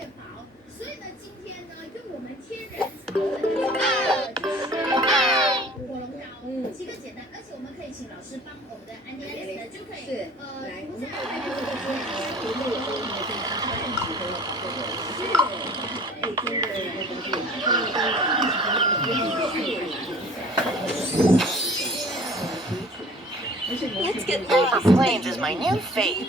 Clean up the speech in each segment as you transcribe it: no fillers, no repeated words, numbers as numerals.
越薄。所以呢，今天呢，用我们天然草的就是火龙膏，几个简单，而且我们可以请老师帮我们的安妮安妮的就可以是来，我们可以来做这些涂抹的时候，我们可以擦擦更喜欢的好这个是，哎，真的那个是，Let's get Paper Planes is my new fave.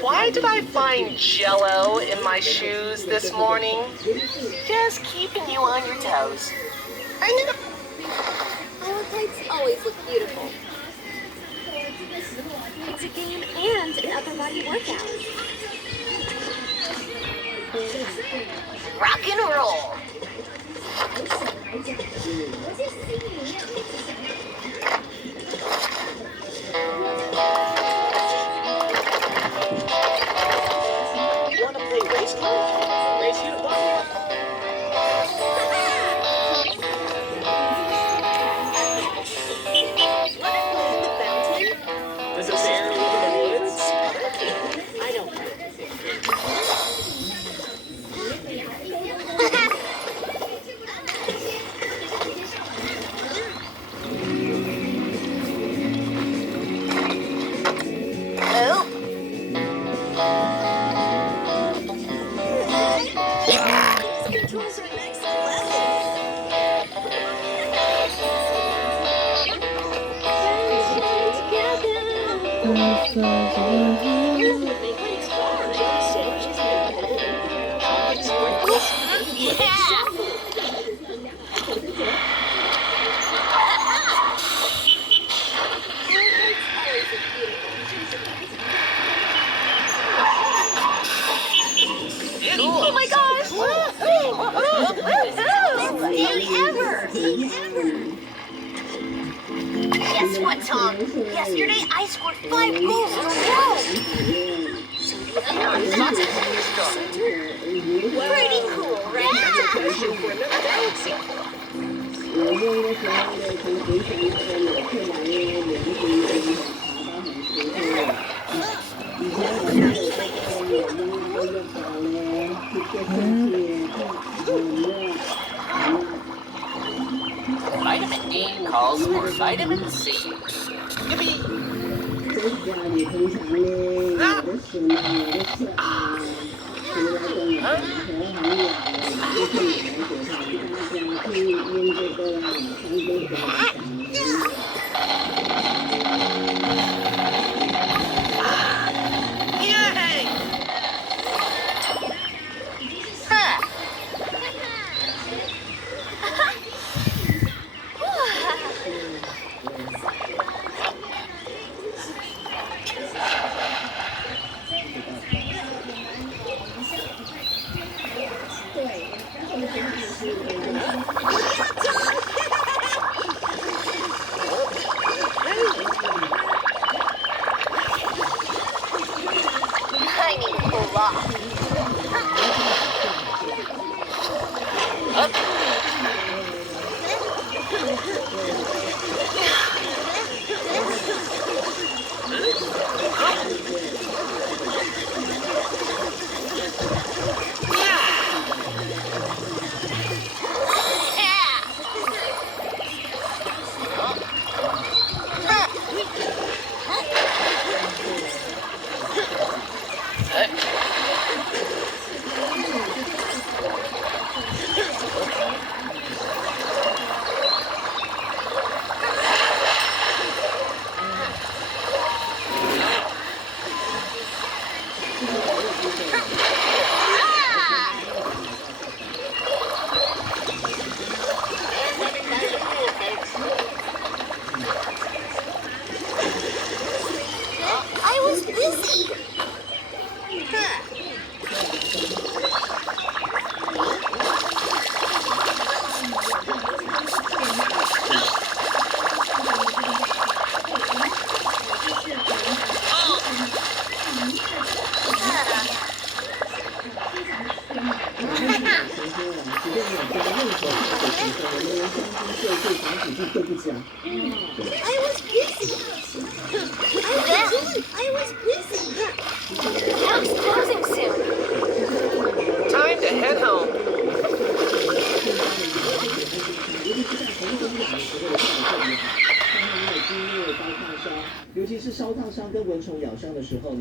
，Why did I find Jello in my shoes this morning? Just keeping you on your toes. Highlights always look beautiful. It's a game and an upper body workout. Rock and roll. Wanna play race car? Race you to bump. Does a bear live in the woods? I don't know. These controls are next Oh my gosh! Guess what, Tom? Yesterday I scored 5 goals in a row. Pretty cool, right? Passion for another galaxy. 我用的时候呢，从平常的也去玩呢，也就是爬到很熟悉的。以前我们都跑呢，去做东西，Vitamin D calls for vitamin C. Yippee! 在家里平常呢，有的时呢，有的事啊，除了跟我和朋友啊，就是来给他大家去用这个长洲小Yay! Ha! 用加任何化学成分，我们连香精、色素、防腐剂都不加。I was busy. I was busy. House closing soon. Time to head home. 尤其是烧烫伤跟蚊虫咬伤的时候。